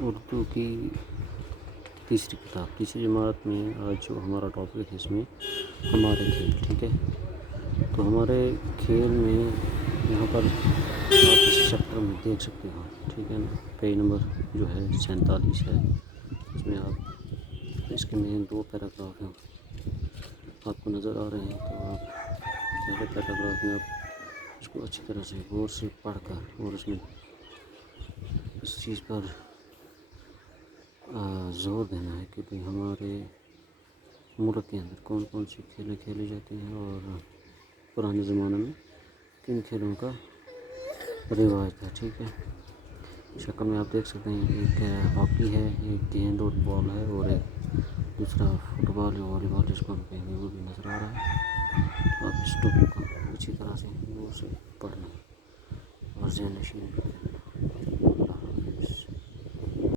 اردو کی تیسری جماعت میں آج جو ہمارا ٹاپک ہے اس میں ہمارے کھیل. ٹھیک ہے، تو ہمارے کھیل میں یہاں پر آپ اس چیپٹر میں دیکھ سکتے ہو. ٹھیک ہے نا، پیج نمبر جو ہے 47 ہے. اس میں آپ اس کے میں 2 پیراگراف ہیں آپ کو نظر آ رہے ہیں. تو آپ پہلے پیراگراف میں آپ اس کو اچھی طرح سے غور سے پڑھ کر اور اس میں اس چیز پر زور دینا ہے کہ بھئی ہمارے ملک کے اندر کون کون سی کھیلیں کھیلی جاتی ہیں اور پرانے زمانے میں کن کھیلوں کا رواج تھا. ٹھیک ہے، شکل میں آپ دیکھ سکتے ہیں ایک ہاکی ہے، ایک گیند اور بال ہے، اور ایک دوسرا فٹ بال یا والی بال جس کو ہم کہیں گے وہ بھی نظر آ رہا ہے. آپ اس ٹاپک کو اچھی طرح سے غور سے پڑھنا اور ذہن نشین کریں.